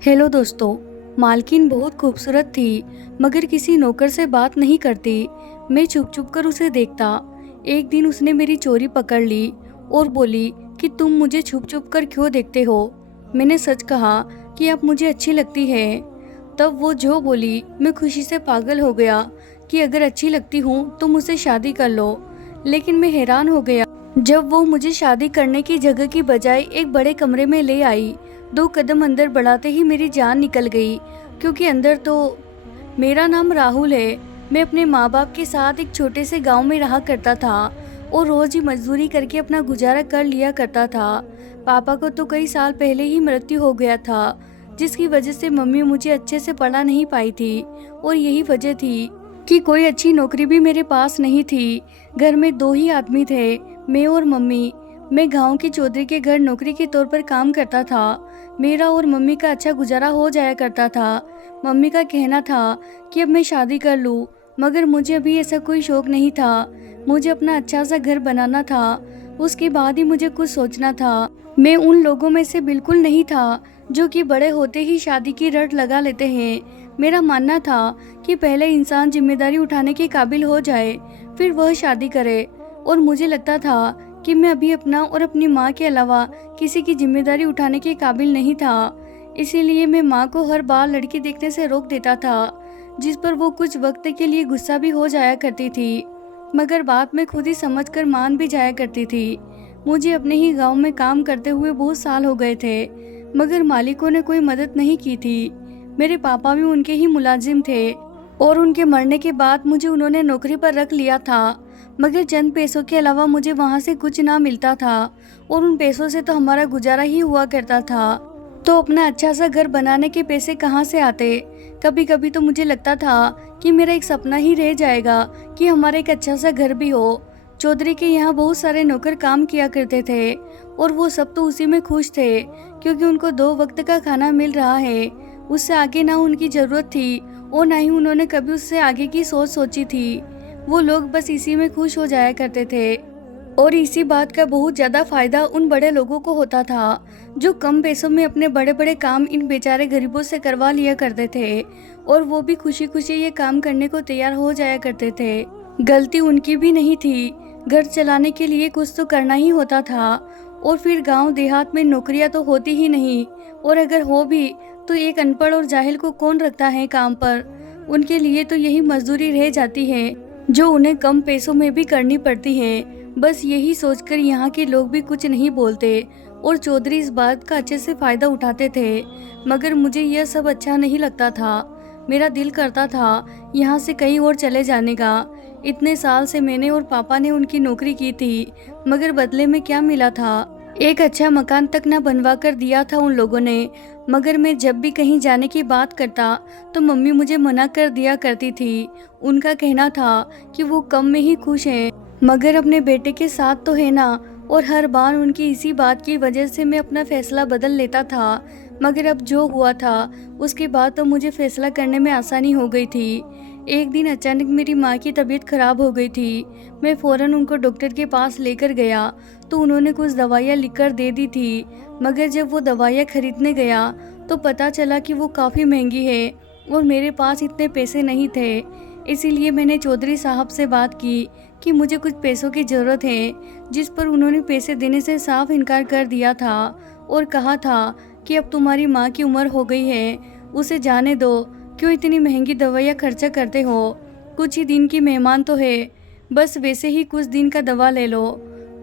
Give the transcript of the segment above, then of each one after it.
Hello दोस्तों। मालकिन बहुत खूबसूरत थी मगर किसी नौकर से बात नहीं करती। मैं चुप चुप कर उसे देखता। एक दिन उसने मेरी चोरी पकड़ ली और बोली कि तुम मुझे छुप छुप कर क्यों देखते हो। मैंने सच कहा कि आप मुझे अच्छी लगती है। तब वो जो बोली मैं खुशी से पागल हो गया कि अगर अच्छी लगती हूँ तो मुझसे शादी कर लो। लेकिन मैं हैरान हो गया जब वो मुझे शादी करने की जगह की बजाय एक बड़े कमरे में ले आई। 2 कदम अंदर बढ़ाते ही मेरी जान निकल गई, क्योंकि अंदर तो मेरा नाम राहुल है। मैं अपने माँ बाप के साथ एक छोटे से गांव में रहा करता था और रोज ही मजदूरी करके अपना गुजारा कर लिया करता था। पापा को तो कई साल पहले ही मृत्यु हो गया था, जिसकी वजह से मम्मी मुझे अच्छे से पढ़ा नहीं पाई थी। और यही वजह थी कि कोई अच्छी नौकरी भी मेरे पास नहीं थी। घर में 2 ही आदमी थे, मैं और मम्मी। मैं गांव के चौधरी के घर नौकरी के तौर पर काम करता था। मेरा और मम्मी का अच्छा गुजारा हो जाया करता था। मम्मी का कहना था कि अब मैं शादी कर लूं, मगर मुझे अभी ऐसा कोई शौक नहीं था। मुझे अपना अच्छा सा घर बनाना था, उसके बाद ही मुझे कुछ सोचना था। मैं उन लोगों में से बिल्कुल नहीं था जो कि बड़े होते ही शादी की रट लगा लेते हैं। मेरा मानना था कि पहले इंसान जिम्मेदारी उठाने के काबिल हो जाए, फिर वह शादी करे। और मुझे लगता था कि मैं अभी अपना और अपनी माँ के अलावा किसी की जिम्मेदारी उठाने के काबिल नहीं था। इसीलिए मैं माँ को हर बार लड़की देखने से रोक देता था, जिस पर वो कुछ वक्त के लिए गुस्सा भी हो जाया करती थी, मगर बात में खुद ही समझकर मान भी जाया करती थी। मुझे अपने ही गांव में काम करते हुए बहुत साल हो गए थे, मगर मालिकों ने कोई मदद नहीं की थी। मेरे पापा भी उनके ही मुलाजिम थे और उनके मरने के बाद मुझे उन्होंने नौकरी पर रख लिया था, मगर चंद पैसों के अलावा मुझे वहाँ से कुछ ना मिलता था और उन पैसों से तो हमारा गुजारा ही हुआ करता था। तो अपना अच्छा सा घर बनाने के पैसे कहाँ से आते। कभी कभी तो मुझे लगता था कि मेरा एक सपना ही रह जाएगा कि हमारा एक अच्छा सा घर भी हो। चौधरी के यहाँ बहुत सारे नौकर काम किया करते थे और वो सब तो उसी में खुश थे, क्योंकि उनको 2 वक्त का खाना मिल रहा है। उससे आगे ना उनकी जरूरत थी और ना ही उन्होंने कभी उससे आगे की सोच सोची थी। वो लोग बस इसी में खुश हो जाया करते थे और इसी बात का बहुत ज्यादा फायदा उन बड़े लोगों को होता था जो कम पैसों में अपने बड़े बड़े काम इन बेचारे गरीबों से करवा लिया करते थे, और वो भी खुशी खुशी ये काम करने को तैयार हो जाया करते थे। गलती उनकी भी नहीं थी, घर चलाने के लिए कुछ तो करना ही होता था। और फिर गांव देहात में नौकरियां तो होती ही नहीं, और अगर हो भी तो एक अनपढ़ और जाहिल को कौन रखता है काम पर। उनके लिए तो यही मजदूरी रह जाती है जो उन्हें कम पैसों में भी करनी पड़ती है। बस यही सोचकर यहाँ के लोग भी कुछ नहीं बोलते और चौधरी इस बात का अच्छे से फायदा उठाते थे। मगर मुझे यह सब अच्छा नहीं लगता था। मेरा दिल करता था यहाँ से कहीं और चले जाने का। इतने साल से मैंने और पापा ने उनकी नौकरी की थी, मगर बदले में क्या मिला था। एक अच्छा मकान तक न बनवा कर दिया था उन लोगों ने। मगर मैं जब भी कहीं जाने की बात करता तो मम्मी मुझे मना कर दिया करती थी। उनका कहना था कि वो कम में ही खुश हैं, मगर अपने बेटे के साथ तो है ना। और हर बार उनकी इसी बात की वजह से मैं अपना फैसला बदल लेता था। मगर अब जो हुआ था उसके बाद तो मुझे फैसला करने में आसानी हो गई थी। एक दिन अचानक मेरी माँ की तबीयत खराब हो गई थी। मैं फौरन उनको डॉक्टर के पास लेकर गया तो उन्होंने कुछ दवाइयाँ लिखकर दे दी थी, मगर जब वो दवाइयाँ खरीदने गया तो पता चला कि वो काफ़ी महंगी है और मेरे पास इतने पैसे नहीं थे। इसीलिए मैंने चौधरी साहब से बात की कि मुझे कुछ पैसों की ज़रूरत है, जिस पर उन्होंने पैसे देने से साफ इनकार कर दिया था और कहा था कि अब तुम्हारी माँ की उम्र हो गई है, उसे जाने दो, क्यों इतनी महंगी दवाइयाँ खर्चा करते हो। कुछ ही दिन की मेहमान तो है, बस वैसे ही कुछ दिन का दवा ले लो।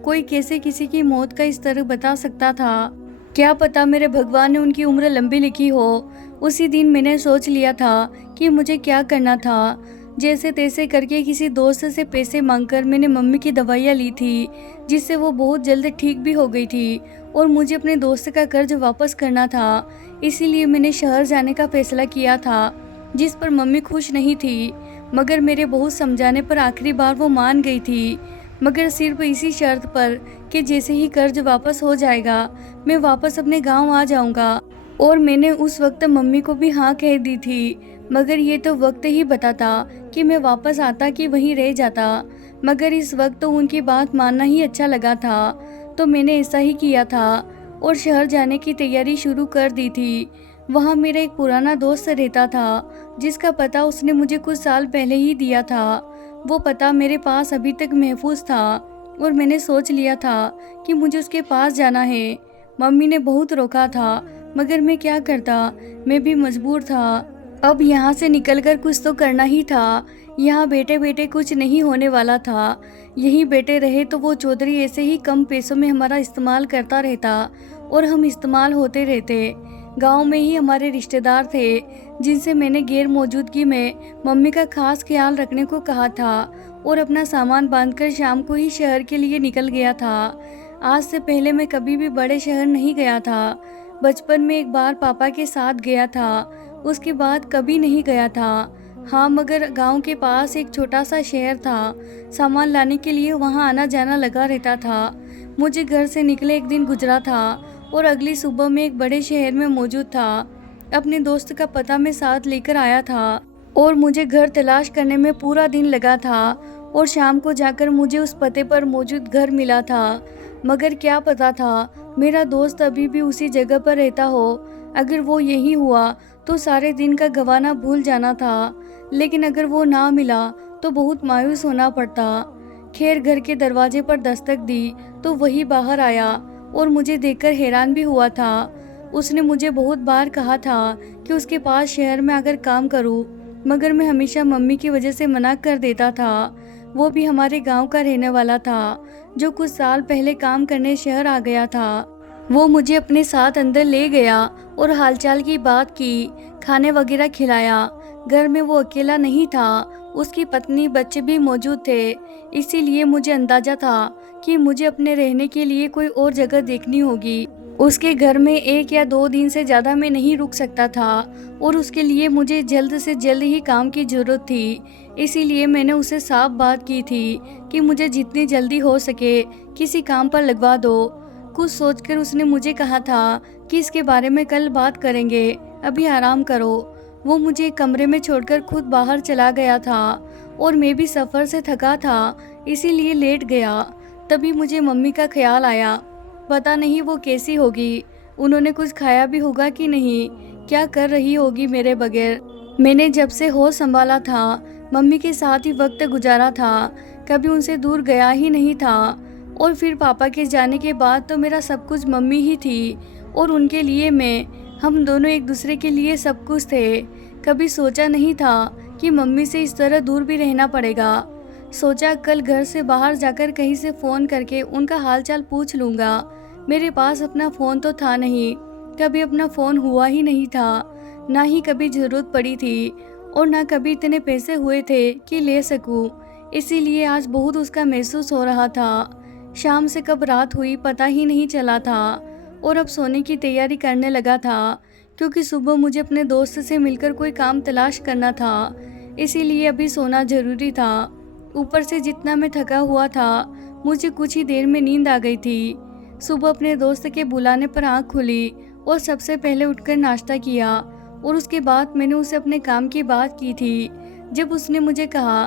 कोई कैसे किसी की मौत का इस तरह बता सकता था। क्या पता मेरे भगवान ने उनकी उम्र लंबी लिखी हो। उसी दिन मैंने सोच लिया था कि मुझे क्या करना था। जैसे तैसे करके किसी दोस्त से पैसे मांगकर मैंने मम्मी की दवाइयाँ ली थी, जिससे वो बहुत जल्द ठीक भी हो गई थी और मुझे अपने दोस्त का कर्ज वापस करना था। इसीलिए मैंने शहर जाने का फैसला किया था, जिस पर मम्मी खुश नहीं थी, मगर मेरे बहुत समझाने पर आखिरी बार वो मान गई थी, मगर सिर्फ इसी शर्त पर कि जैसे ही कर्ज वापस हो जाएगा मैं वापस अपने गांव आ जाऊंगा। और मैंने उस वक्त मम्मी को भी हाँ कह दी थी, मगर ये तो वक्त ही बताता कि मैं वापस आता कि वहीं रह जाता। मगर इस वक्त तो उनकी बात मानना ही अच्छा लगा था, तो मैंने ऐसा ही किया था और शहर जाने की तैयारी शुरू कर दी थी। वहाँ मेरा एक पुराना दोस्त रहता था, जिसका पता उसने मुझे कुछ साल पहले ही दिया था। वो पता मेरे पास अभी तक महफूज था और मैंने सोच लिया था कि मुझे उसके पास जाना है। मम्मी ने बहुत रोका था, मगर मैं क्या करता, मैं भी मजबूर था। अब यहाँ से निकलकर कुछ तो करना ही था। यहाँ बैठे बैठे कुछ नहीं होने वाला था। यहीं बैठे रहे तो वो चौधरी ऐसे ही कम पैसों में हमारा इस्तेमाल करता रहता और हम इस्तेमाल होते रहते। गांव में ही हमारे रिश्तेदार थे, जिनसे मैंने गैर मौजूदगी में मम्मी का खास ख्याल रखने को कहा था और अपना सामान बांधकर शाम को ही शहर के लिए निकल गया था। आज से पहले मैं कभी भी बड़े शहर नहीं गया था। बचपन में एक बार पापा के साथ गया था, उसके बाद कभी नहीं गया था। हाँ, मगर गांव के पास एक छोटा सा शहर था। सामान लाने के लिए वहां आना जाना लगा रहता था। मुझे घर से निकले एक दिन गुजरा था और अगली सुबह में एक बड़े शहर में मौजूद था। अपने दोस्त का पता मैं साथ लेकर आया था और मुझे घर तलाश करने में पूरा दिन लगा था और शाम को जाकर मुझे उस पते पर मौजूद घर मिला था। मगर क्या पता था मेरा दोस्त अभी भी उसी जगह पर रहता हो। अगर वो यही हुआ तो सारे दिन का गंवाना भूल जाना था, लेकिन अगर वो ना मिला तो बहुत मायूस होना पड़ता। खैर, घर के दरवाजे पर दस्तक दी तो वही बाहर आया और मुझे देखकर हैरान भी हुआ था। उसने मुझे बहुत बार कहा था कि उसके पास शहर में आकर काम करूं, मगर मैं हमेशा मम्मी की वजह से मना कर देता था। वो भी हमारे गांव का रहने वाला था, जो कुछ साल पहले काम करने शहर आ गया था। वो मुझे अपने साथ अंदर ले गया और हालचाल की बात की, खाने वगैरह खिलाया। घर में वो अकेला नहीं था, उसकी पत्नी बच्चे भी मौजूद थे। इसीलिए मुझे अंदाजा था कि मुझे अपने रहने के लिए कोई और जगह देखनी होगी। उसके घर में 1 या 2 दिन से ज़्यादा मैं नहीं रुक सकता था और उसके लिए मुझे जल्द से जल्द ही काम की ज़रूरत थी। इसीलिए मैंने उसे साफ बात की थी कि मुझे जितनी जल्दी हो सके किसी काम पर लगवा दो। कुछ सोचकर उसने मुझे कहा था कि इसके बारे में कल बात करेंगे, अभी आराम करो। वो मुझे एक कमरे में छोड़कर खुद बाहर चला गया था और मैं भी सफ़र से थका था, इसीलिए लेट गया। तभी मुझे मम्मी का ख्याल आया। पता नहीं वो कैसी होगी, उन्होंने कुछ खाया भी होगा कि नहीं, क्या कर रही होगी मेरे बगैर। मैंने जब से होश संभाला था मम्मी के साथ ही वक्त गुजारा था, कभी उनसे दूर गया ही नहीं था। और फिर पापा के जाने के बाद तो मेरा सब कुछ मम्मी ही थी और उनके लिए हम दोनों एक दूसरे के लिए सब कुछ थे। कभी सोचा नहीं था कि मम्मी से इस तरह दूर भी रहना पड़ेगा। सोचा कल घर से बाहर जाकर कहीं से फ़ोन करके उनका हालचाल पूछ लूँगा। मेरे पास अपना फ़ोन तो था नहीं, कभी अपना फ़ोन हुआ ही नहीं था, ना ही कभी ज़रूरत पड़ी थी और ना कभी इतने पैसे हुए थे कि ले सकूँ। इसीलिए आज बहुत उसका महसूस हो रहा था। शाम से कब रात हुई पता ही नहीं चला था और अब सोने की तैयारी करने लगा था, क्योंकि सुबह मुझे अपने दोस्त से मिलकर कोई काम तलाश करना था। इसीलिए अभी सोना ज़रूरी था। ऊपर से जितना मैं थका हुआ था, मुझे कुछ ही देर में नींद आ गई थी। सुबह अपने दोस्त के बुलाने पर आँख खुली और सबसे पहले उठकर नाश्ता किया और उसके बाद मैंने उसे अपने काम की बात की थी। जब उसने मुझे कहा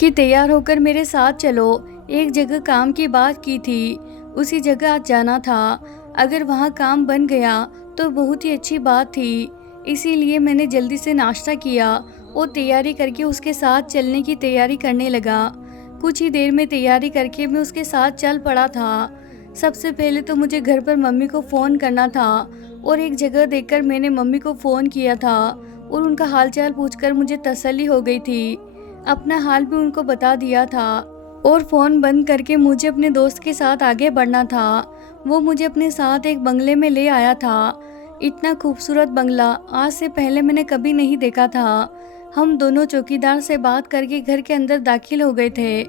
कि तैयार होकर मेरे साथ चलो, एक जगह काम की बात की थी, उसी जगह आज जाना था। अगर वहाँ काम बन गया तो बहुत ही अच्छी बात थी। इसीलिए मैंने जल्दी से नाश्ता किया और तैयारी करके उसके साथ चलने की तैयारी करने लगा। कुछ ही देर में तैयारी करके मैं उसके साथ चल पड़ा था। सबसे पहले तो मुझे घर पर मम्मी को फ़ोन करना था और एक जगह देखकर मैंने मम्मी को फ़ोन किया था और उनका हालचाल पूछकर मुझे तसल्ली हो गई थी। अपना हाल भी उनको बता दिया था और फ़ोन बंद करके मुझे अपने दोस्त के साथ आगे बढ़ना था। वो मुझे अपने साथ एक बंगले में ले आया था। इतना खूबसूरत बंगला आज से पहले मैंने कभी नहीं देखा था। हम दोनों चौकीदार से बात करके घर के अंदर दाखिल हो गए थे।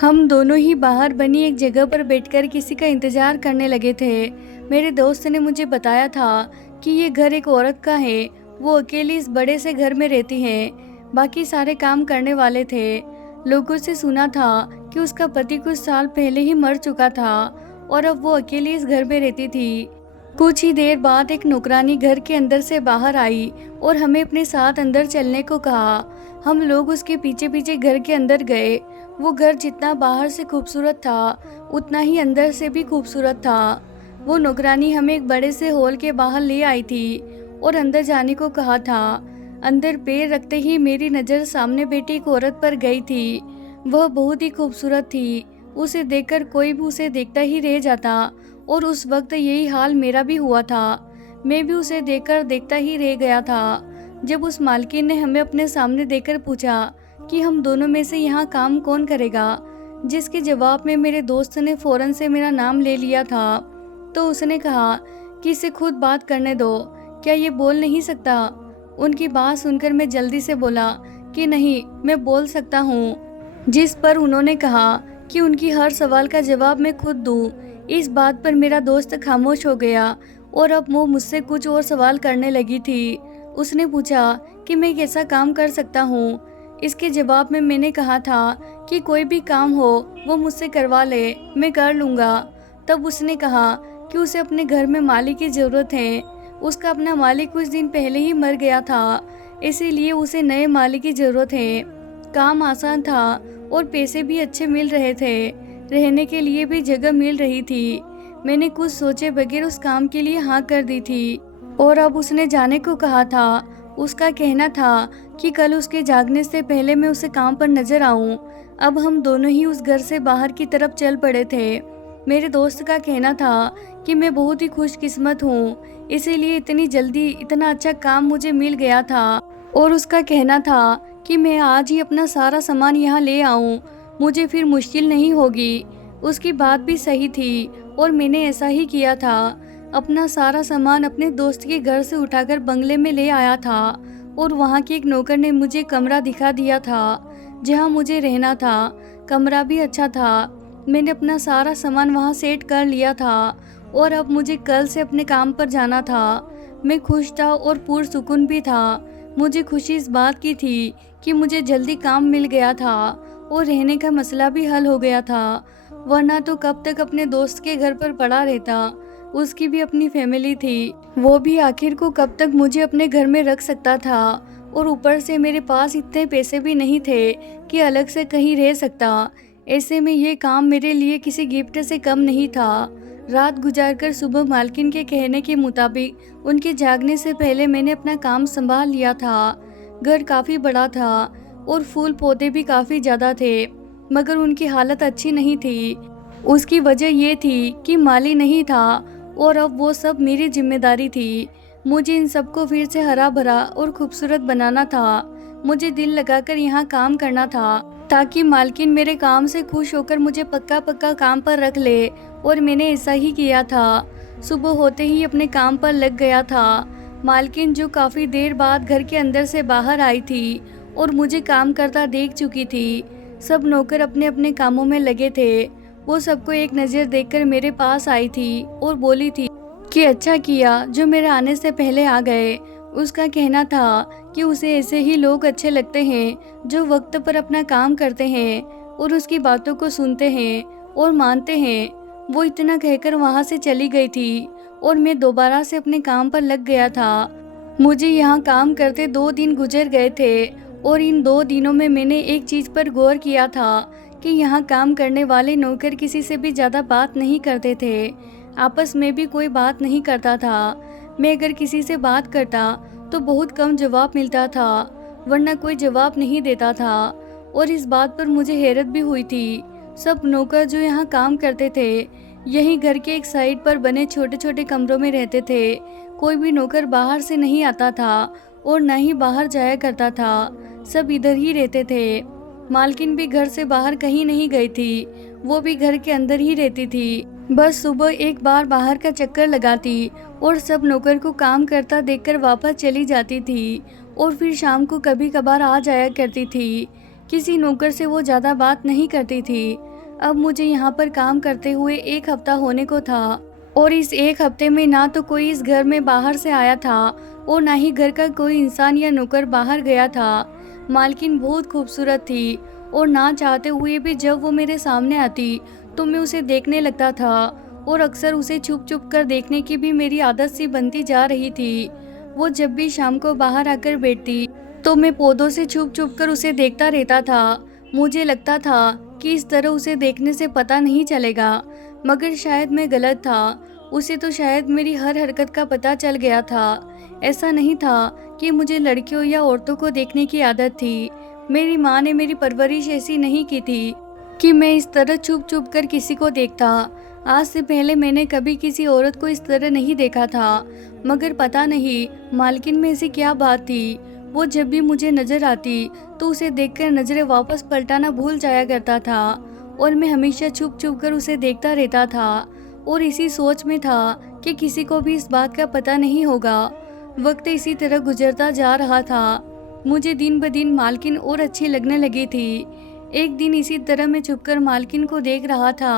हम दोनों ही बाहर बनी एक जगह पर बैठकर किसी का इंतज़ार करने लगे थे। मेरे दोस्त ने मुझे बताया था कि ये घर एक औरत का है। वो अकेली इस बड़े से घर में रहती है, बाकी सारे काम करने वाले थे। लोगों से सुना था कि उसका पति कुछ साल पहले ही मर चुका था और अब वो अकेली इस घर में रहती थी। कुछ ही देर बाद एक नौकरानी घर के अंदर से बाहर आई और हमें अपने साथ अंदर चलने को कहा। हम लोग उसके पीछे पीछे घर के अंदर गए। वो घर जितना बाहर से खूबसूरत था, उतना ही अंदर से भी खूबसूरत था। वो नौकरानी हमें एक बड़े से हॉल के बाहर ले आई थी और अंदर जाने को कहा था। अंदर पैर रखते ही मेरी नज़र सामने बैठी एक औरत पर गई थी। वह बहुत ही खूबसूरत थी। उसे देखकर कोई भी उसे देखता ही रह जाता और उस वक्त यही हाल मेरा भी हुआ था। मैं भी उसे देखकर देखता ही रह गया था। जब उस मालकिन ने हमें अपने सामने देखकर पूछा कि हम दोनों में से यहाँ काम कौन करेगा, जिसके जवाब में मेरे दोस्त ने फ़ौरन से मेरा नाम ले लिया था, तो उसने कहा कि इसे खुद बात करने दो, क्या ये बोल नहीं सकता। उनकी बात सुनकर मैं जल्दी से बोला कि नहीं, मैं बोल सकता हूँ। जिस पर उन्होंने कहा कि उनकी हर सवाल का जवाब मैं खुद दूँ। इस बात पर मेरा दोस्त खामोश हो गया और अब वो मुझसे कुछ और सवाल करने लगी थी। उसने पूछा कि मैं कैसा काम कर सकता हूँ। इसके जवाब में मैंने कहा था कि कोई भी काम हो वो मुझसे करवा ले, मैं कर लूँगा। तब उसने कहा कि उसे अपने घर में माली की ज़रूरत है। उसका अपना मालिक कुछ दिन पहले ही मर गया था, इसीलिए उसे नए माली की ज़रूरत है। काम आसान था और पैसे भी अच्छे मिल रहे थे, रहने के लिए भी जगह मिल रही थी। मैंने कुछ सोचे बगैर उस काम के लिए हाँ कर दी थी और अब उसने जाने को कहा था। उसका कहना था कि कल उसके जागने से पहले मैं उसे काम पर नजर आऊं। अब हम दोनों ही उस घर से बाहर की तरफ चल पड़े थे। मेरे दोस्त का कहना था कि मैं बहुत ही खुशकिस्मत हूँ, इसीलिए इतनी जल्दी इतना अच्छा काम मुझे मिल गया था। और उसका कहना था कि मैं आज ही अपना सारा सामान यहाँ ले आऊँ, मुझे फिर मुश्किल नहीं होगी। उसकी बात भी सही थी और मैंने ऐसा ही किया था। अपना सारा सामान अपने दोस्त के घर से उठाकर बंगले में ले आया था और वहाँ के एक नौकर ने मुझे कमरा दिखा दिया था जहाँ मुझे रहना था। कमरा भी अच्छा था। मैंने अपना सारा सामान वहाँ सेट कर लिया था और अब मुझे कल से अपने काम पर जाना था। मैं खुश था और पुरसुकून भी था। मुझे खुशी इस बात की थी कि मुझे जल्दी काम मिल गया था और रहने का मसला भी हल हो गया था, वरना तो कब तक अपने दोस्त के घर पर पड़ा रहता। उसकी भी अपनी फैमिली थी, वो भी आखिर को कब तक मुझे अपने घर में रख सकता था। और ऊपर से मेरे पास इतने पैसे भी नहीं थे कि अलग से कहीं रह सकता। ऐसे में ये काम मेरे लिए किसी गिफ्ट से कम नहीं था। रात गुजारकर सुबह मालकिन के कहने के मुताबिक उनके जागने से पहले मैंने अपना काम संभाल लिया था। घर काफ़ी बड़ा था और फूल पौधे भी काफ़ी ज़्यादा थे, मगर उनकी हालत अच्छी नहीं थी। उसकी वजह ये थी कि माली नहीं था और अब वो सब मेरी जिम्मेदारी थी। मुझे इन सबको फिर से हरा भरा और खूबसूरत बनाना था। मुझे दिल लगाकर यहाँ काम करना था ताकि मालकिन मेरे काम से खुश होकर मुझे पक्का पक्का काम पर रख ले, और मैंने ऐसा ही किया था। सुबह होते ही अपने काम पर लग गया था। मालकिन जो काफ़ी देर बाद घर के अंदर से बाहर आई थी और मुझे काम करता देख चुकी थी। सब नौकर अपने अपने कामों में लगे थे। वो सबको एक नज़र देखकर मेरे पास आई थी और बोली थी कि अच्छा किया जो मेरे आने से पहले आ गए। उसका कहना था कि उसे ऐसे ही लोग अच्छे लगते हैं जो वक्त पर अपना काम करते हैं और उसकी बातों को सुनते हैं और मानते हैं। वो इतना कहकर वहाँ से चली गई थी और मैं दोबारा से अपने काम पर लग गया था। मुझे यहाँ काम करते 2 दिन गुजर गए थे और इन 2 दिनों में मैंने एक चीज़ पर गौर किया था कि यहाँ काम करने वाले नौकर किसी से भी ज़्यादा बात नहीं करते थे। आपस में भी कोई बात नहीं करता था। मैं अगर किसी से बात करता तो बहुत कम जवाब मिलता था, वरना कोई जवाब नहीं देता था। और इस बात पर मुझे हैरत भी हुई थी। सब नौकर जो यहाँ काम करते थे यहीं घर के एक साइड पर बने छोटे छोटे कमरों में रहते थे। कोई भी नौकर बाहर से नहीं आता था और न ही बाहर जाया करता था। सब इधर ही रहते थे। मालकिन भी घर से बाहर कहीं नहीं गई थी, वो भी घर के अंदर ही रहती थी। बस सुबह एक बार बाहर का चक्कर लगाती और सब नौकर को काम करता देखकर वापस चली जाती थी और फिर शाम को कभी कभार आ जाया करती थी। किसी नौकर से वो ज़्यादा बात नहीं करती थी। अब मुझे यहाँ पर काम करते हुए 1 हफ्ता होने को था और इस 1 हफ्ते में ना तो कोई इस घर में बाहर से आया था और ना ही घर का कोई इंसान या नौकर बाहर गया था। मालकिन बहुत खूबसूरत थी और ना चाहते हुए भी जब वो मेरे सामने आती तो मैं उसे देखने लगता था और अक्सर उसे छुप छुप कर देखने की भी मेरी आदत सी बनती जा रही थी। वो जब भी शाम को बाहर आकर बैठती तो मैं पौधों से छुप छुप कर उसे देखता रहता था। मुझे लगता था कि इस तरह उसे देखने से पता नहीं चलेगा, मगर शायद मैं गलत था। उसे तो शायद मेरी हर हरकत का पता चल गया था। ऐसा नहीं था कि मुझे लड़कियों या औरतों को देखने की आदत थी। मेरी माँ ने मेरी परवरिश ऐसी नहीं की थी कि मैं इस तरह छुप छुप कर किसी को देखता। आज से पहले मैंने कभी किसी औरत को इस तरह नहीं देखा था, मगर पता नहीं मालकिन में ऐसी क्या बात थी। वो जब भी मुझे नजर आती तो उसे देखकर नजरें वापस पलटाना भूल जाया करता था और मैं हमेशा छुप छुप कर उसे देखता रहता था और इसी सोच में था कि किसी को भी इस बात का पता नहीं होगा। वक्त इसी तरह गुजरता जा रहा था। मुझे दिन ब दिन मालकिन और अच्छी लगने लगी थी। एक दिन इसी तरह मैं छुपकर मालकिन को देख रहा था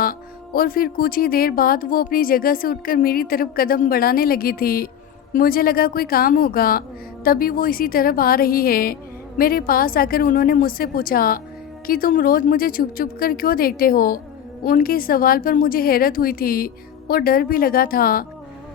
और फिर कुछ ही देर बाद वो अपनी जगह से उठकर मेरी तरफ कदम बढ़ाने लगी थी। मुझे लगा कोई काम होगा, तभी वो इसी तरफ आ रही है। मेरे पास आकर उन्होंने मुझसे पूछा कि तुम रोज मुझे छुप छुप कर क्यों देखते हो। उनके इस सवाल पर मुझे हैरत हुई थी और डर भी लगा था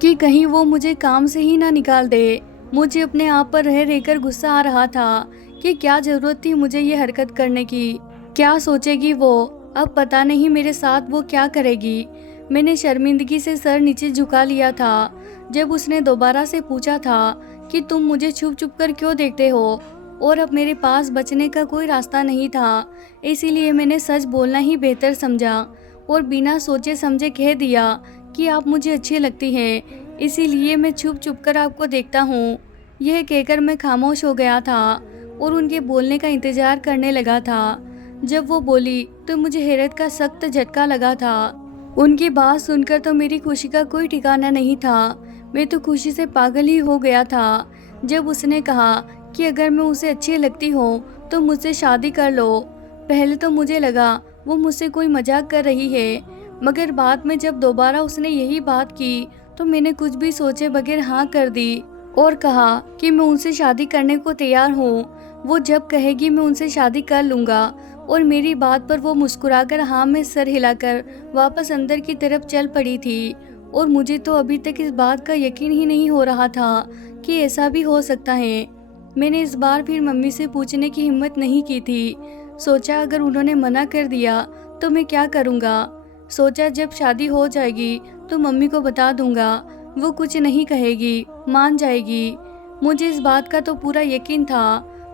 कि कहीं वो मुझे काम से ही ना निकाल दे। मुझे अपने आप पर रह रहकर गुस्सा आ रहा था कि क्या जरूरत थी मुझे ये हरकत करने की। क्या सोचेगी वो, अब पता नहीं मेरे साथ वो क्या करेगी। मैंने शर्मिंदगी से सर नीचे झुका लिया था जब उसने दोबारा से पूछा था कि तुम मुझे छुप छुप कर क्यों देखते हो, और अब मेरे पास बचने का कोई रास्ता नहीं था। इसीलिए मैंने सच बोलना ही बेहतर समझा और बिना सोचे समझे कह दिया कि आप मुझे अच्छी लगती हैं, इसीलिए मैं छुप छुप कर आपको देखता हूँ। यह कहकर मैं खामोश हो गया था और उनके बोलने का इंतजार करने लगा था। जब वो बोली तो मुझे हैरत का सख्त झटका लगा था। उनकी बात सुनकर तो मेरी खुशी का कोई ठिकाना नहीं था। मैं तो खुशी से पागल ही हो गया था जब उसने कहा कि अगर मैं उसे अच्छी लगती हूँ तो मुझसे शादी कर लो। पहले तो मुझे लगा वो मुझसे कोई मजाक कर रही है, मगर बाद में जब दोबारा उसने यही बात की तो मैंने कुछ भी सोचे बगैर हाँ कर दी और कहा कि मैं उनसे शादी करने को तैयार हूँ। वो जब कहेगी मैं उनसे शादी कर लूँगा। और मेरी बात पर वो मुस्कुराकर हाँ में सर हिलाकर वापस अंदर की तरफ चल पड़ी थी। और मुझे तो अभी तक इस बात का यकीन ही नहीं हो रहा था कि ऐसा भी हो सकता है। मैंने इस बार फिर मम्मी से पूछने की हिम्मत नहीं की थी। सोचा अगर उन्होंने मना कर दिया तो मैं क्या करूँगा। सोचा जब शादी हो जाएगी तो मम्मी को बता दूंगा, वो कुछ नहीं कहेगी, मान जाएगी। मुझे इस बात का तो पूरा यकीन था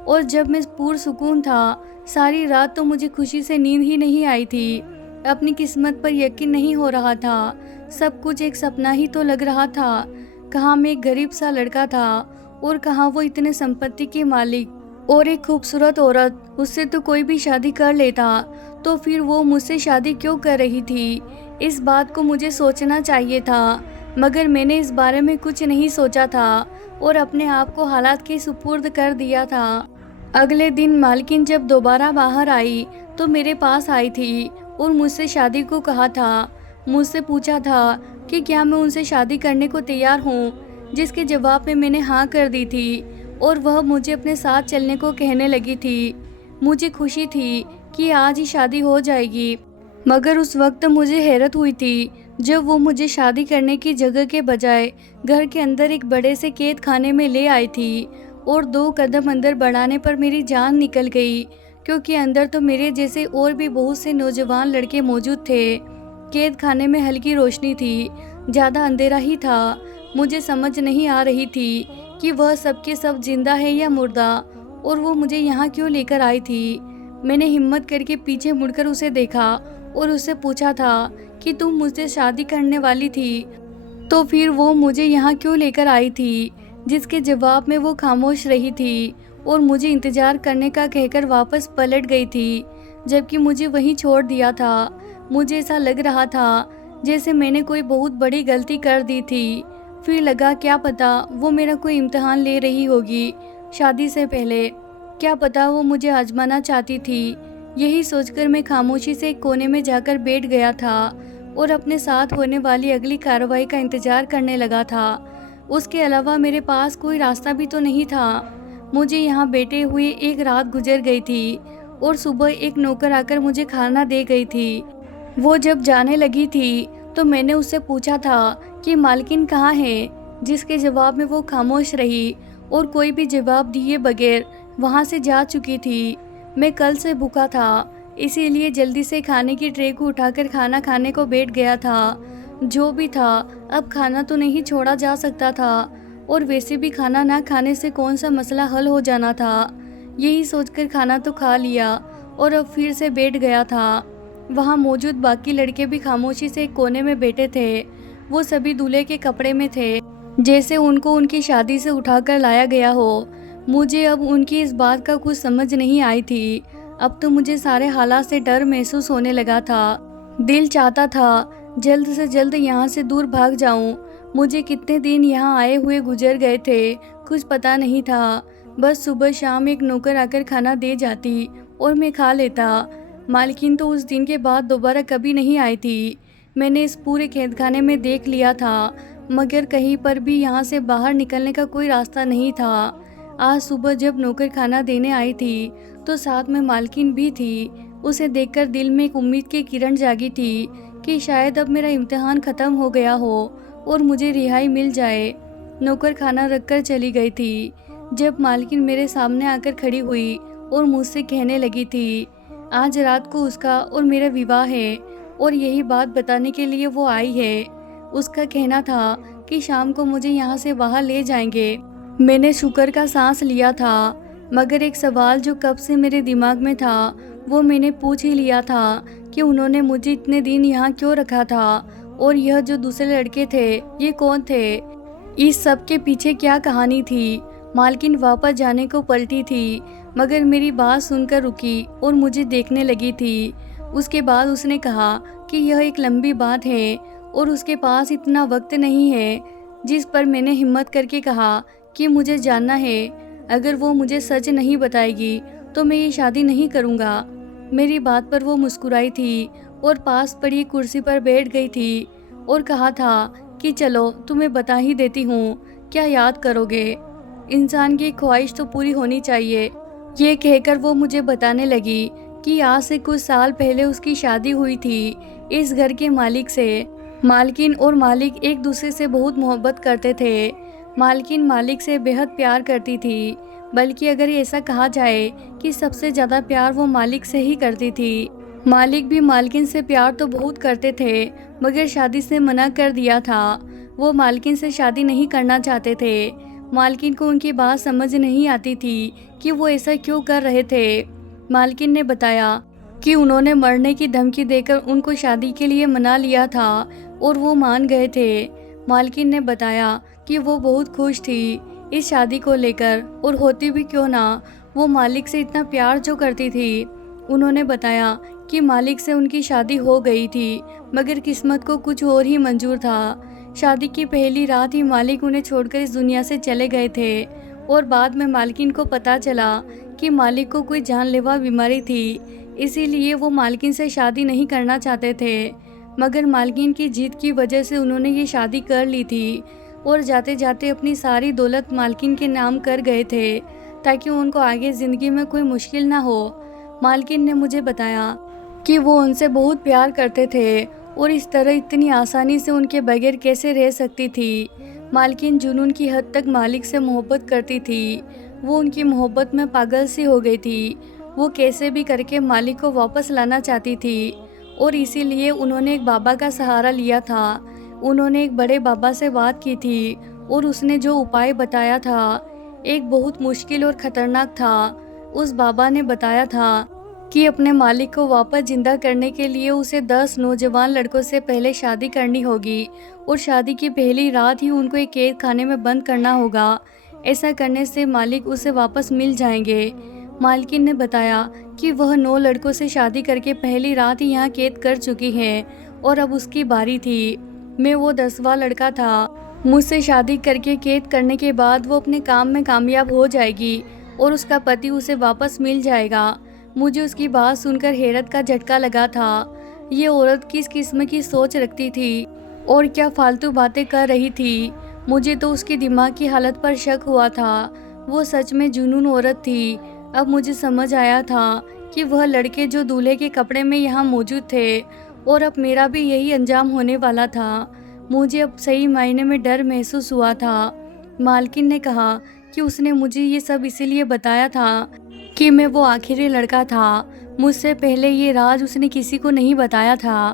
और जब मैं पुरसुकून था, सारी रात तो मुझे खुशी से नींद ही नहीं आई थी। अपनी किस्मत पर यकीन नहीं हो रहा था, सब कुछ एक सपना ही तो लग रहा था। कहाँ मैं एक गरीब सा लड़का था और कहाँ वो इतने संपत्ति के मालिक और एक खूबसूरत औरत। उससे तो कोई भी शादी कर लेता, तो फिर वो मुझसे शादी क्यों कर रही थी। इस बात को मुझे सोचना चाहिए था, मगर मैंने इस बारे में कुछ नहीं सोचा था और अपने आप को हालात के सुपुर्द कर दिया था। अगले दिन मालकिन जब दोबारा बाहर आई तो मेरे पास आई थी और मुझसे शादी को कहा था। मुझसे पूछा था कि क्या मैं उनसे शादी करने को तैयार हूँ, जिसके जवाब में मैंने हाँ कर दी थी और वह मुझे अपने साथ चलने को कहने लगी थी। मुझे खुशी थी कि आज ही शादी हो जाएगी, मगर उस वक्त मुझे हैरत हुई थी जब वो मुझे शादी करने की जगह के बजाय घर के अंदर एक बड़े से कैद खाने में ले आई थी। और 2 कदम अंदर बढ़ाने पर मेरी जान निकल गई, क्योंकि अंदर तो मेरे जैसे और भी बहुत से नौजवान लड़के मौजूद थे। कैद खाने में हल्की रोशनी थी, ज़्यादा अंधेरा ही था। मुझे समझ नहीं आ रही थी कि वह सब के सब जिंदा है या मुर्दा, और वो मुझे यहाँ क्यों लेकर आई थी। मैंने हिम्मत करके पीछे मुड़कर उसे देखा और उससे पूछा था कि तुम मुझसे शादी करने वाली थी, तो फिर वो मुझे यहाँ क्यों लेकर आई थी। जिसके जवाब में वो खामोश रही थी और मुझे इंतजार करने का कहकर वापस पलट गई थी, जबकि मुझे वहीं छोड़ दिया था। मुझे ऐसा लग रहा था जैसे मैंने कोई बहुत बड़ी गलती कर दी थी। फिर लगा क्या पता वो मेरा कोई इम्तिहान ले रही होगी शादी से पहले, क्या पता वो मुझे आजमाना चाहती थी। यही सोचकर मैं खामोशी से एक कोने में जाकर बैठ गया था और अपने साथ होने वाली अगली कार्रवाई का इंतजार करने लगा था। उसके अलावा मेरे पास कोई रास्ता भी तो नहीं था। मुझे यहाँ बैठे हुए एक रात गुजर गई थी और सुबह एक नौकर आकर मुझे खाना दे गई थी। वो जब जाने लगी थी तो मैंने उससे पूछा था कि मालकिन कहाँ है, जिसके जवाब में वो खामोश रही और कोई भी जवाब दिए बगैर वहाँ से जा चुकी थी। मैं कल से भूखा था, इसीलिए जल्दी से खाने की ट्रे को उठाकर खाना खाने को बैठ गया था। जो भी था, अब खाना तो नहीं छोड़ा जा सकता था और वैसे भी खाना ना खाने से कौन सा मसला हल हो जाना था। यही सोचकर खाना तो खा लिया और अब फिर से बैठ गया था। वहाँ मौजूद बाकी लड़के भी खामोशी से एक कोने में बैठे थे। वो सभी दूल्हे के कपड़े में थे, जैसे उनको उनकी शादी से उठाकर लाया गया हो। मुझे अब उनकी इस बात का कुछ समझ नहीं आई थी। अब तो मुझे सारे हालात से डर महसूस होने लगा था। दिल चाहता था जल्द से जल्द यहाँ से दूर भाग जाऊं। मुझे कितने दिन यहाँ आए हुए गुजर गए थे, कुछ पता नहीं था। बस सुबह शाम एक नौकर आकर खाना दे जाती और मैं खा लेता। मालकिन तो उस दिन के बाद दोबारा कभी नहीं आई थी। मैंने इस पूरे कैदखाने में देख लिया था, मगर कहीं पर भी यहाँ से बाहर निकलने का कोई रास्ता नहीं था। आज सुबह जब नौकर खाना देने आई थी तो साथ में मालकिन भी थी। उसे देखकर दिल में एक उम्मीद की किरण जागी थी कि शायद अब मेरा इम्तिहान ख़त्म हो गया हो और मुझे रिहाई मिल जाए। नौकर खाना रखकर चली गई थी जब मालकिन मेरे सामने आकर खड़ी हुई और मुझसे कहने लगी थी, आज रात को उसका और मेरा विवाह है और यही बात बताने के लिए वो आई है। उसका कहना था कि शाम को मुझे यहाँ से बाहर ले जाएंगे। मैंने शुक्र का सांस लिया था, मगर एक सवाल जो कब से मेरे दिमाग में था वो मैंने पूछ ही लिया था कि उन्होंने मुझे इतने दिन यहाँ क्यों रखा था और यह जो दूसरे लड़के थे ये कौन थे। इस सब के पीछे क्या कहानी थी। मालकिन वापस जाने को पलटी थी, मगर मेरी बात सुनकर रुकी और मुझे देखने लगी थी। उसके बाद उसने कहा कि यह एक लंबी बात है और उसके पास इतना वक्त नहीं है। जिस पर मैंने हिम्मत करके कहा कि मुझे जानना है, अगर वो मुझे सच नहीं बताएगी तो मैं ये शादी नहीं करूँगा। मेरी बात पर वो मुस्कुराई थी और पास पड़ी कुर्सी पर बैठ गई थी और कहा था कि चलो तुम्हें बता ही देती हूँ, क्या याद करोगे, इंसान की ख्वाहिश तो पूरी होनी चाहिए। ये कहकर वो मुझे बताने लगी कि आज से कुछ साल पहले उसकी शादी हुई थी इस घर के मालिक से। मालकिन और मालिक एक दूसरे से बहुत मोहब्बत करते थे। मालकिन मालिक से बेहद प्यार करती थी, बल्कि अगर ऐसा कहा जाए कि सबसे ज़्यादा प्यार वो मालिक से ही करती थी। मालिक भी मालकिन से प्यार तो बहुत करते थे, मगर शादी से मना कर दिया था। वो मालकिन से शादी नहीं करना चाहते थे। मालकिन को उनकी बात समझ नहीं आती थी कि वो ऐसा क्यों कर रहे थे। मालकिन ने बताया कि उन्होंने मरने की धमकी देकर उनको शादी के लिए मना लिया था और वो मान गए थे। मालकिन ने बताया कि वो बहुत खुश थी इस शादी को लेकर, और होती भी क्यों ना, वो मालिक से इतना प्यार जो करती थी। उन्होंने बताया कि मालिक से उनकी शादी हो गई थी, मगर किस्मत को कुछ और ही मंजूर था। शादी की पहली रात ही मालिक उन्हें छोड़कर इस दुनिया से चले गए थे और बाद में मालकिन को पता चला कि मालिक को कोई जानलेवा बीमारी थी, इसीलिए वो मालकिन से शादी नहीं करना चाहते थे। मगर मालकिन की जिद की वजह से उन्होंने ये शादी कर ली थी और जाते जाते अपनी सारी दौलत मालकिन के नाम कर गए थे ताकि उनको आगे ज़िंदगी में कोई मुश्किल ना हो। मालकिन ने मुझे बताया कि वो उनसे बहुत प्यार करते थे और इस तरह इतनी आसानी से उनके बगैर कैसे रह सकती थी। मालकिन जुनून की हद तक मालिक से मोहब्बत करती थी। वो उनकी मोहब्बत में पागल सी हो गई थी। वो कैसे भी करके मालिक को वापस लाना चाहती थी और इसीलिए उन्होंने एक बाबा का सहारा लिया था। उन्होंने एक बड़े बाबा से बात की थी और उसने जो उपाय बताया था एक बहुत मुश्किल और ख़तरनाक था। उस बाबा ने बताया था कि अपने मालिक को वापस जिंदा करने के लिए उसे 10 नौजवान लड़कों से पहले शादी करनी होगी और शादी की पहली रात ही उनको एक कैद खाने में बंद करना होगा। ऐसा करने से मालिक उसे वापस मिल जाएंगे। मालकिन ने बताया कि वह 9 लड़कों से शादी करके पहली रात ही यहाँ कैद कर चुकी है और अब उसकी बारी थी। मैं वो 10वां लड़का था। मुझसे शादी करके कैद करने के बाद वो अपने काम में कामयाब हो जाएगी और उसका पति उसे वापस मिल जाएगा। मुझे उसकी बात सुनकर हैरत का झटका लगा था। ये औरत किस किस्म की सोच रखती थी और क्या फालतू बातें कर रही थी। मुझे तो उसकी दिमाग की हालत पर शक हुआ था। वो सच में जुनून औरत थी। अब मुझे समझ आया था कि वह लड़के जो दूल्हे के कपड़े में यहाँ मौजूद थे और अब मेरा भी यही अंजाम होने वाला था। मुझे अब सही मायने में डर महसूस हुआ था। मालकिन ने कहा कि उसने मुझे ये सब इसीलिए बताया था कि मैं वो आखिरी लड़का था। मुझसे पहले ये राज उसने किसी को नहीं बताया था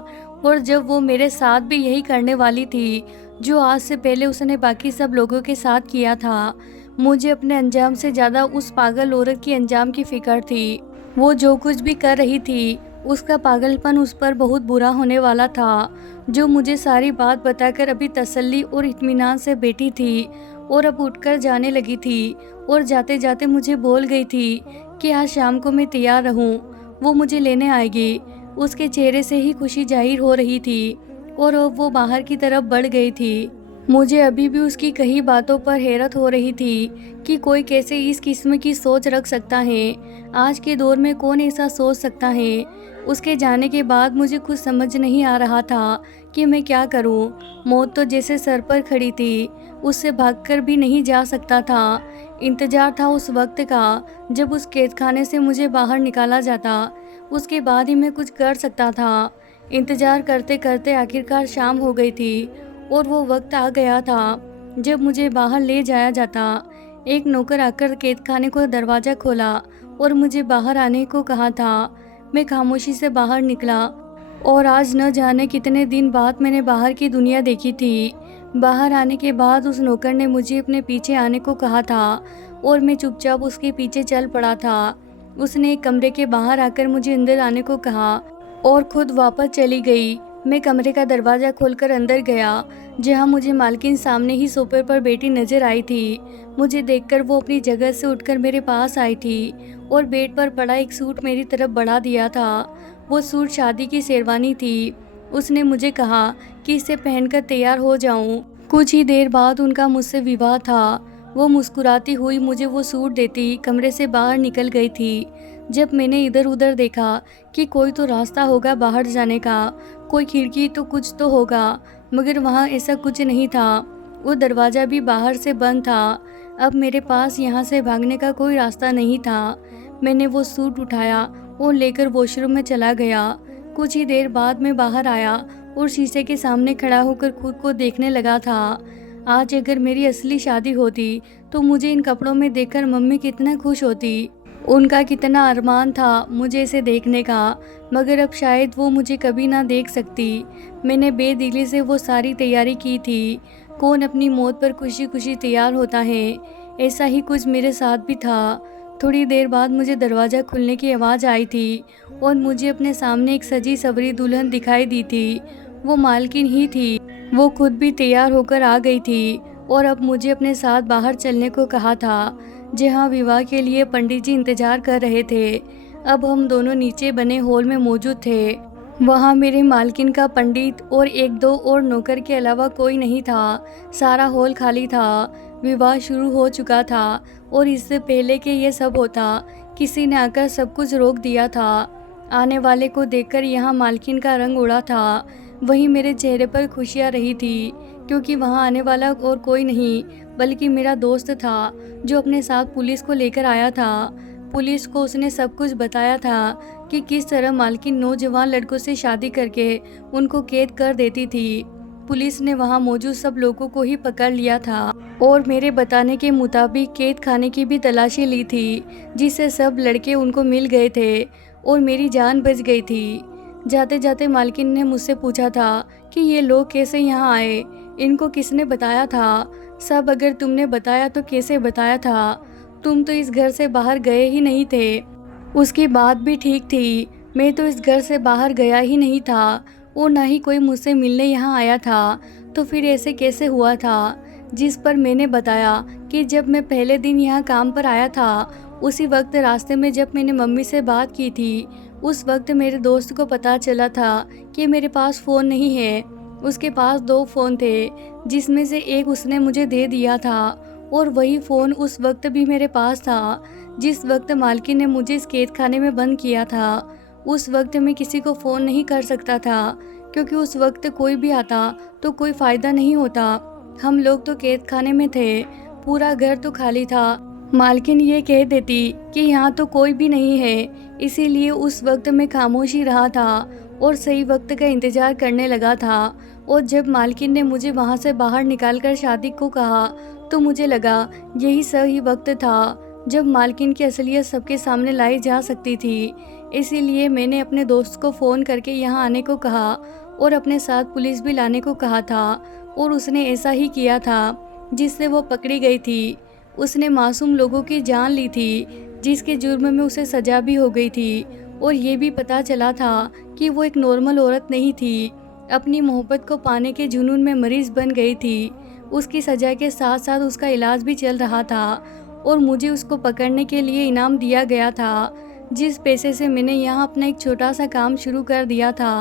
और जब वो मेरे साथ भी यही करने वाली थी जो आज से पहले उसने बाकी सब लोगों के साथ किया था। मुझे अपने अंजाम से ज़्यादा उस पागल औरत की अंजाम की फ़िक्र थी। वो जो कुछ भी कर रही थी, उसका पागलपन उस पर बहुत बुरा होने वाला था। जो मुझे सारी बात बताकर अभी तसल्ली और इत्मीनान से बैठी थी और अब उठकर जाने लगी थी और जाते जाते मुझे बोल गई थी कि आज शाम को मैं तैयार रहूं, वो मुझे लेने आएगी। उसके चेहरे से ही खुशी जाहिर हो रही थी और अब वो बाहर की तरफ बढ़ गई थी। मुझे अभी भी उसकी कई बातों पर हैरत हो रही थी कि कोई कैसे इस किस्म की सोच रख सकता है। आज के दौर में कौन ऐसा सोच सकता है। उसके जाने के बाद मुझे कुछ समझ नहीं आ रहा था कि मैं क्या करूं। मौत तो जैसे सर पर खड़ी थी, उससे भागकर भी नहीं जा सकता था। इंतजार था उस वक्त का जब उस कैदखाने से मुझे बाहर निकाला जाता, उसके बाद ही मैं कुछ कर सकता था। इंतजार करते करते आखिरकार शाम हो गई थी और वो वक्त आ गया था जब मुझे बाहर ले जाया जाता। एक नौकर आकर कैदखाने को दरवाज़ा खोला और मुझे बाहर आने को कहा था। मैं खामोशी से बाहर निकला और आज न जाने कितने दिन बाद मैंने बाहर की दुनिया देखी थी। बाहर आने के बाद उस नौकर ने मुझे अपने पीछे आने को कहा था और मैं चुपचाप उसके पीछे चल पड़ा था। उसने एक कमरे के बाहर आकर मुझे अंदर आने को कहा और खुद वापस चली गई। मैं कमरे का दरवाज़ा खोलकर अंदर गया, जहां मुझे मालकिन सामने ही सोफे पर बैठी नजर आई थी। मुझे देखकर वो अपनी जगह से उठकर मेरे पास आई थी और बेड पर पड़ा एक सूट मेरी तरफ बढ़ा दिया था। वो सूट शादी की शेरवानी थी। उसने मुझे कहा कि इसे पहनकर तैयार हो जाऊं। कुछ ही देर बाद उनका मुझसे विवाह था। वो मुस्कुराती हुई मुझे वो सूट देती कमरे से बाहर निकल गई थी। जब मैंने इधर उधर देखा कि कोई तो रास्ता होगा बाहर जाने का, कोई खिड़की तो कुछ तो होगा, मगर वहाँ ऐसा कुछ नहीं था। वो दरवाज़ा भी बाहर से बंद था। अब मेरे पास यहाँ से भागने का कोई रास्ता नहीं था। मैंने वो सूट उठाया और लेकर वॉशरूम में चला गया। कुछ ही देर बाद मैं बाहर आया और शीशे के सामने खड़ा होकर खुद को देखने लगा था। आज अगर मेरी असली शादी होती तो मुझे इन कपड़ों में देखकर मम्मी कितना खुश होती। उनका कितना अरमान था मुझे इसे देखने का, मगर अब शायद वो मुझे कभी ना देख सकती। मैंने बेदिली से वो सारी तैयारी की थी। कौन अपनी मौत पर खुशी खुशी तैयार होता है, ऐसा ही कुछ मेरे साथ भी था। थोड़ी देर बाद मुझे दरवाज़ा खुलने की आवाज़ आई थी और मुझे अपने सामने एक सजी सवरी दुल्हन दिखाई दी थी। वो मालकिन ही थी। वो खुद भी तैयार होकर आ गई थी और अब मुझे अपने साथ बाहर चलने को कहा था, जहाँ विवाह के लिए पंडित जी इंतजार कर रहे थे। अब हम दोनों नीचे बने हॉल में मौजूद थे। वहाँ मेरे मालकिन का पंडित और एक दो और नौकर के अलावा कोई नहीं था। सारा हॉल खाली था। विवाह शुरू हो चुका था और इससे पहले कि ये सब होता, किसी ने आकर सब कुछ रोक दिया था। आने वाले को देखकर यहाँ मालकिन का रंग उड़ा था। वहीं मेरे चेहरे पर खुशियाँ रही थी, क्योंकि वहाँ आने वाला और कोई नहीं बल्कि मेरा दोस्त था, जो अपने साथ पुलिस को लेकर आया था। पुलिस को उसने सब कुछ बताया था कि किस तरह मालकिन नौजवान लड़कों से शादी करके उनको कैद कर देती थी। पुलिस ने वहां मौजूद सब लोगों को ही पकड़ लिया था और मेरे बताने के मुताबिक कैद खाने की भी तलाशी ली थी, जिससे सब लड़के उनको मिल गए थे और मेरी जान बच गई थी। जाते जाते मालकिन ने मुझसे पूछा था कि ये लोग कैसे यहाँ आए, इनको किसने बताया था। सब अगर तुमने बताया तो कैसे बताया था, तुम तो इस घर से बाहर गए ही नहीं थे। उसकी बात भी ठीक थी। मैं तो इस घर से बाहर गया ही नहीं था और ना ही कोई मुझसे मिलने यहाँ आया था। तो फिर ऐसे कैसे हुआ था। जिस पर मैंने बताया कि जब मैं पहले दिन यहाँ काम पर आया था, उसी वक्त रास्ते में जब मैंने मम्मी से बात की थी, उस वक्त मेरे दोस्त को पता चला था कि मेरे पास फ़ोन नहीं है। उसके पास 2 फ़ोन थे, जिसमें से एक उसने मुझे दे दिया था और वही फ़ोन उस वक्त भी मेरे पास था जिस वक्त मालकिन ने मुझे इस कैद खाने में बंद किया था। उस वक्त मैं किसी को फ़ोन नहीं कर सकता था, क्योंकि उस वक्त कोई भी आता तो कोई फ़ायदा नहीं होता। हम लोग तो कैद खाने में थे, पूरा घर तो खाली था। मालकिन ये कह देती कि यहाँ तो कोई भी नहीं है, इसीलिए उस वक्त मैं खामोश ही रहा था और सही वक्त का इंतज़ार करने लगा था। और जब मालकिन ने मुझे वहाँ से बाहर निकालकर शादी को कहा, तो मुझे लगा यही सही वक्त था जब मालकिन की असलियत सबके सामने लाई जा सकती थी। इसीलिए मैंने अपने दोस्त को फ़ोन करके यहाँ आने को कहा और अपने साथ पुलिस भी लाने को कहा था। और उसने ऐसा ही किया था जिससे वो पकड़ी गई थी। उसने मासूम लोगों की जान ली थी, जिसके जुर्म में उसे सज़ा भी हो गई थी और ये भी पता चला था कि वो एक नॉर्मल औरत नहीं थी, अपनी मोहब्बत को पाने के जुनून में मरीज़ बन गई थी। उसकी सज़ा के साथ साथ उसका इलाज भी चल रहा था और मुझे उसको पकड़ने के लिए इनाम दिया गया था, जिस पैसे से मैंने यहाँ अपना एक छोटा सा काम शुरू कर दिया था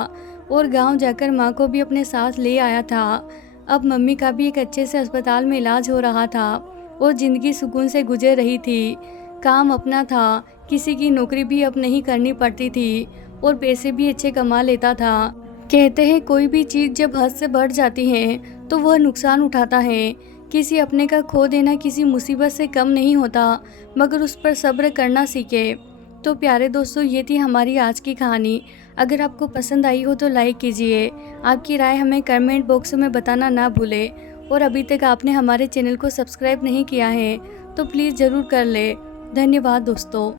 और गांव जाकर माँ को भी अपने साथ ले आया था। अब मम्मी का भी एक अच्छे से अस्पताल में इलाज हो रहा था और ज़िंदगी सुकून से गुजर रही थी। काम अपना था, किसी की नौकरी भी अब नहीं करनी पड़ती थी और पैसे भी अच्छे कमा लेता था। कहते हैं कोई भी चीज़ जब हद से बढ़ जाती है तो वह नुकसान उठाता है। किसी अपने का खो देना किसी मुसीबत से कम नहीं होता, मगर उस पर सब्र करना सीखे। तो प्यारे दोस्तों, ये थी हमारी आज की कहानी। अगर आपको पसंद आई हो तो लाइक कीजिए। आपकी राय हमें कमेंट बॉक्स में बताना ना भूलें और अभी तक आपने हमारे चैनल को सब्सक्राइब नहीं किया है तो प्लीज़ ज़रूर कर ले। धन्यवाद दोस्तों।